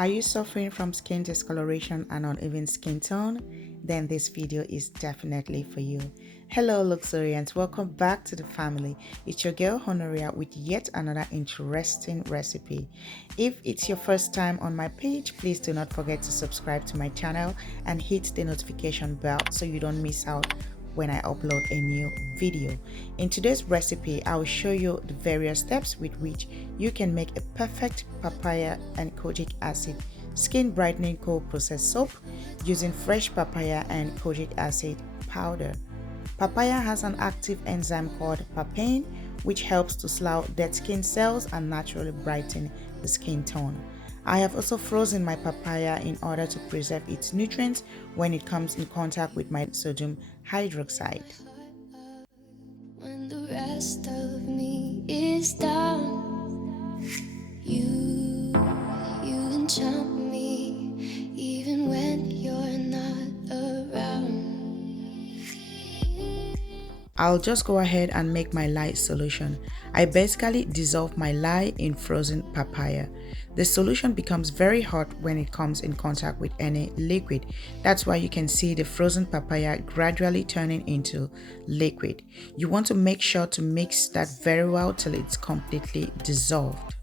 Are you suffering from skin discoloration and uneven skin tone? Then this video is definitely for you. Hello Luxurians, welcome back to the family. It's your girl Honoria with yet another interesting recipe. If it's your first time on my page, please do not forget to subscribe to my channel and hit the notification bell so you don't miss out when I upload a new video. In today's recipe, I will show you the various steps with which you can make a perfect papaya and kojic acid skin brightening cold processed soap using fresh papaya and kojic acid powder. Papaya has an active enzyme called papain, which helps to slough dead skin cells and naturally brighten the skin tone. I have also frozen my papaya in order to preserve its nutrients when it comes in contact with my sodium hydroxide. When the rest of me is down, you enchant me even when you're not around. I'll just go ahead and make my lye solution. I basically dissolve my lye in frozen papaya. The solution becomes very hot when it comes in contact with any liquid. That's why you can see the frozen papaya gradually turning into liquid. You want to make sure to mix that very well till it's completely dissolved.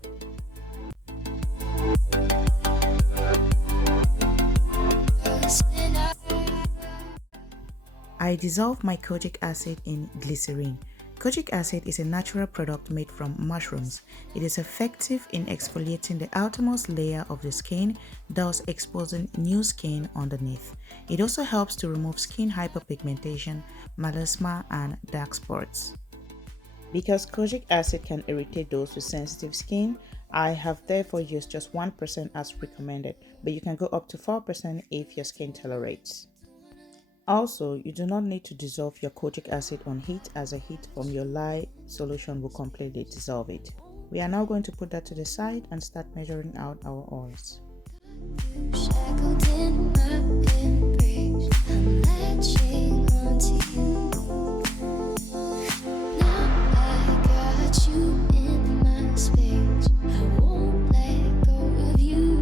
I dissolve my kojic acid in glycerin. Kojic acid is a natural product made from mushrooms. It is effective in exfoliating the outermost layer of the skin, thus exposing new skin underneath. It also helps to remove skin hyper-pigmentation, melasma, and dark spots. Because kojic acid can irritate those with sensitive skin, I have therefore used just 1% as recommended, but you can go up to 4% if your skin tolerates. Also, you do not need to dissolve your kojic acid on heat, as a heat from your lye solution will completely dissolve it. We are now going to put that to the side and start measuring out our oils. Shackled in my embrace, I'm latching onto you. Now I got you in my space, I won't let go of you.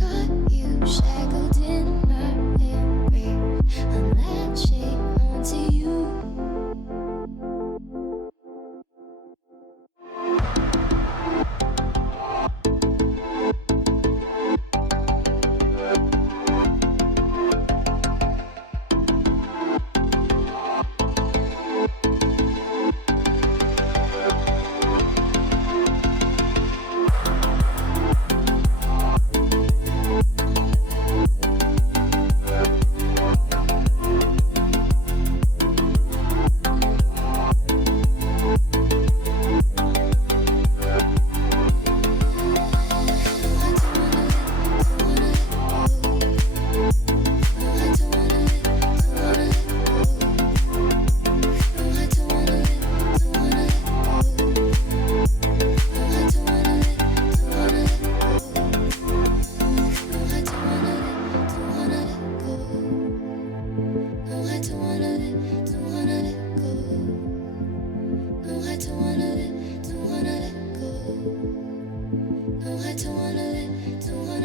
Got you shackled in my embrace, I'm latching onto you. Don't